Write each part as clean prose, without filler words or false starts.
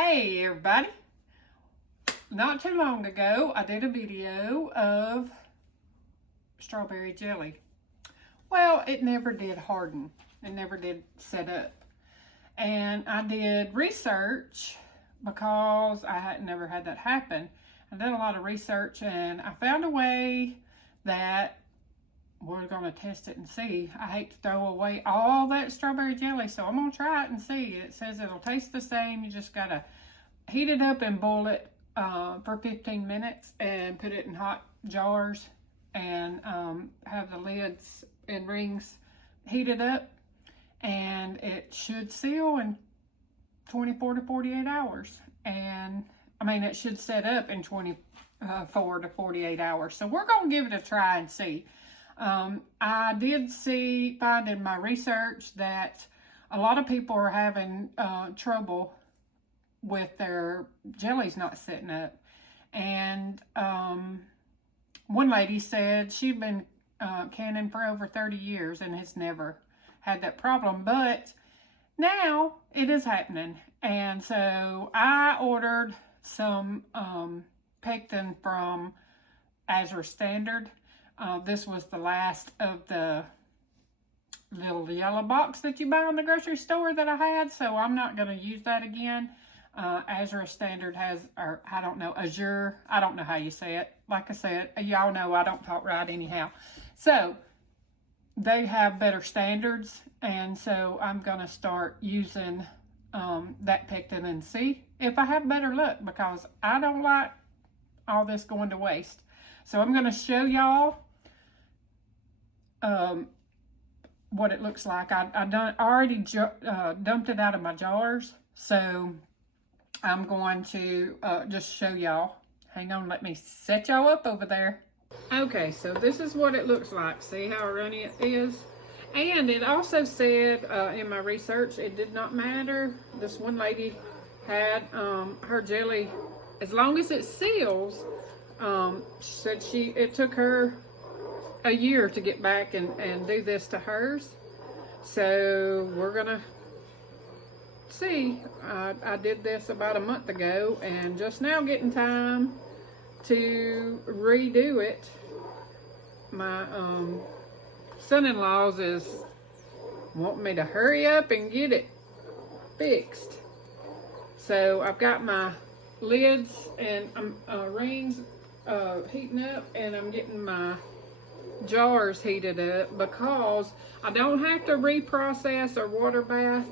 Hey everybody, not too long ago I did a video of strawberry jelly. Well, it never did harden, it never did set up, and I did research because I had never had that happen. I did a lot of research and I found a way that we're going to test it and see. I hate to throw away all that strawberry jelly, so I'm going to try it and see. It says it'll taste the same. You just got to heat it up and boil it for 15 minutes and put it in hot jars and have the lids and rings heated up, and it should seal in 24 to 48 hours. And I mean, it should set up in 24 to 48 hours. So we're going to give it a try and see. I did find in my research that a lot of people are having trouble with their jellies not setting up. And one lady said she'd been canning for over 30 years and has never had that problem, but now it is happening. And so I ordered some pectin from Azure Standard. This was the last of the little yellow box that you buy in the grocery store that I had, so I'm not going to use that again. Azure Standard has, or I don't know, Azure, I don't know how you say it. Like I said, y'all know I don't talk right anyhow. So they have better standards, and so I'm going to start using that pectin and see if I have better luck, because I don't like all this going to waste. So I'm going to show y'all what it looks like. I already dumped it out of my jars, so I'm going to just show y'all. Hang on, let me set y'all up over there. Okay, so this is what it looks like. See how runny it is? And it also said in my research, it did not matter. This one lady had her jelly, as long as it seals, she said it took her a year to get back and do this to hers. So we're gonna see. I did this about a month ago and just now getting time to redo it. My son-in-law's is wanting me to hurry up and get it fixed. So I've got my lids and rings heating up, and I'm getting my jars heated up because I don't have to reprocess or water bath.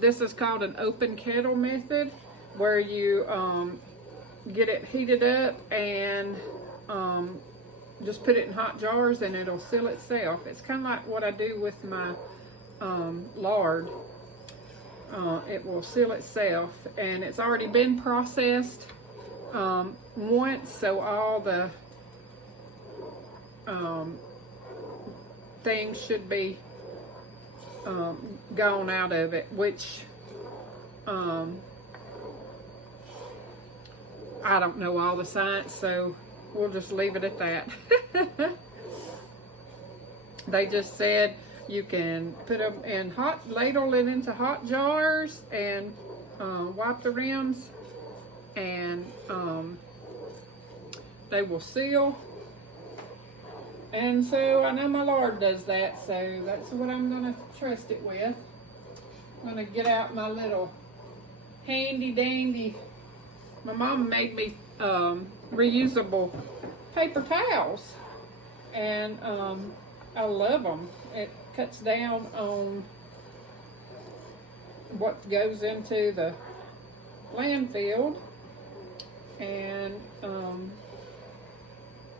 This is called an open kettle method, where you get it heated up and just put it in hot jars and it'll seal itself. It's kind of like what I do with my lard. It will seal itself, and it's already been processed once, so all the things should be gone out of it, which I don't know all the science, so we'll just leave it at that. They just said you can put them in ladle it into hot jars and wipe the rims, and they will seal. And so I know my lard does that, so that's what I'm going to trust it with. I'm going to get out my little handy dandy. My mom made me reusable paper towels, and I love them. It cuts down on what goes into the landfill, and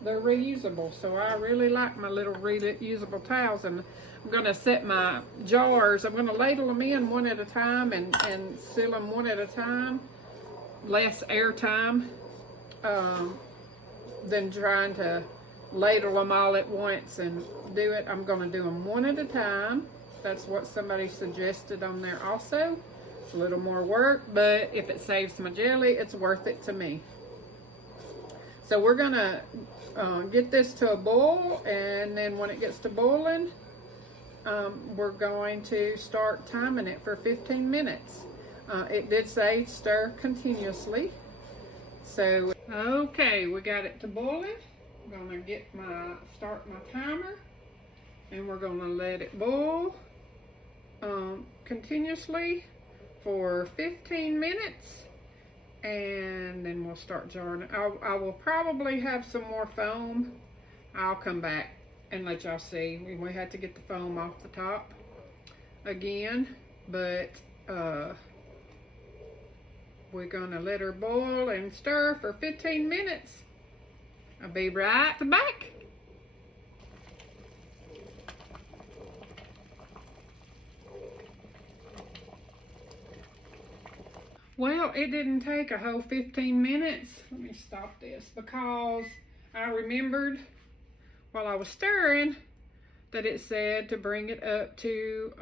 they're reusable, so I really like my little reusable towels. And I'm going to set my jars, I'm going to ladle them in one at a time and seal them one at a time, less air time than trying to ladle them all at once and do it. I'm going to do them one at a time. That's what somebody suggested on there also. It's a little more work, but if it saves my jelly, it's worth it to me. So we're going to get this to a boil, and then when it gets to boiling, we're going to start timing it for 15 minutes. It did say stir continuously. So, okay, we got it to boiling. I'm gonna start my timer, and we're gonna let it boil continuously for 15 minutes, and then we'll start jarring it. I will probably have some more foam. I'll come back and let y'all see. We have to get the foam off the top again, but we're gonna let her boil and stir for 15 minutes. I'll be right back. Well, it didn't take a whole 15 minutes. Let me stop this because I remembered while I was stirring that it said to bring it up to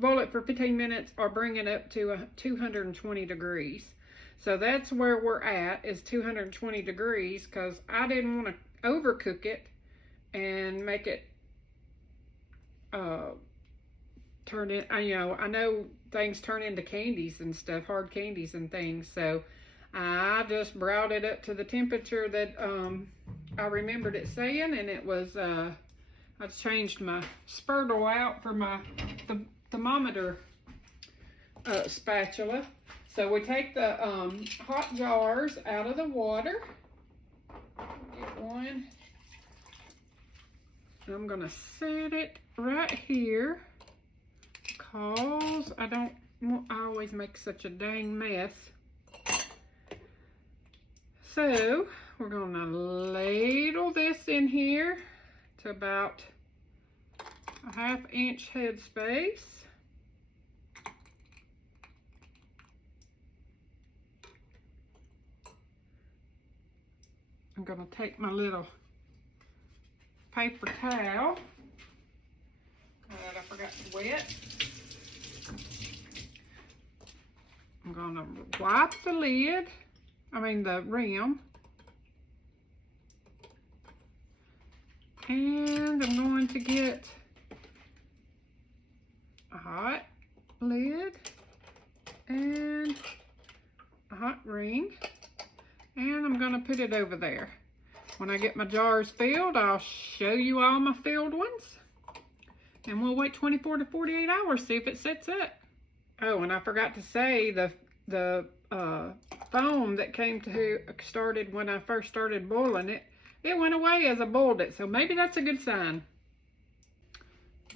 boil it for 15 minutes or bring it up to 220 degrees. So that's where we're at, is 220 degrees, because I didn't want to overcook it and make it turn in, I know things turn into candies and stuff, hard candies and things, so I just brought it up to the temperature that I remembered it saying, and it was, I changed my spurtle out for the thermometer spatula. So we take the hot jars out of the water. Get one. I'm gonna set it right here because I always make such a dang mess. So we're gonna ladle this in here to about a 1/2 inch headspace. I'm gonna take my little paper towel that I forgot to wet. I'm gonna wipe the the rim. And I'm going to get a hot lid and a hot ring, and I'm going to put it over there. When I get my jars filled, I'll show you all my filled ones, and we'll wait 24 to 48 hours, see if it sets up. Oh, and I forgot to say the foam that started when I first started boiling it, it went away as I boiled it, so maybe that's a good sign.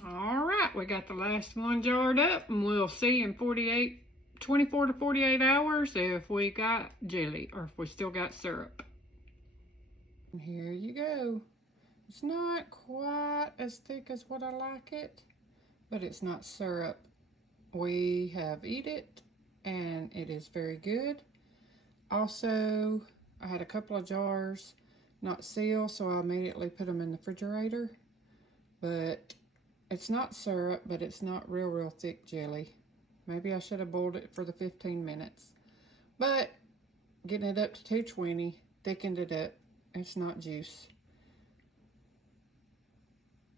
All right, we got the last one jarred up, and we'll see in 24 to 48 hours if we got jelly or if we still got syrup. And here you go. It's not quite as thick as what I like it, but it's not syrup. We have eaten it, and it is very good. Also, I had a couple of jars not sealed, so I immediately put them in the refrigerator. But it's not syrup, but it's not real thick jelly. Maybe I should have boiled it for the 15 minutes. But getting it up to 220 thickened it up. It's not juice.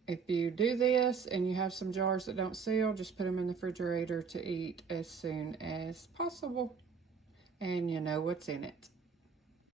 If you do this and you have some jars that don't seal, just put them in the refrigerator to eat as soon as possible. And you know what's in it.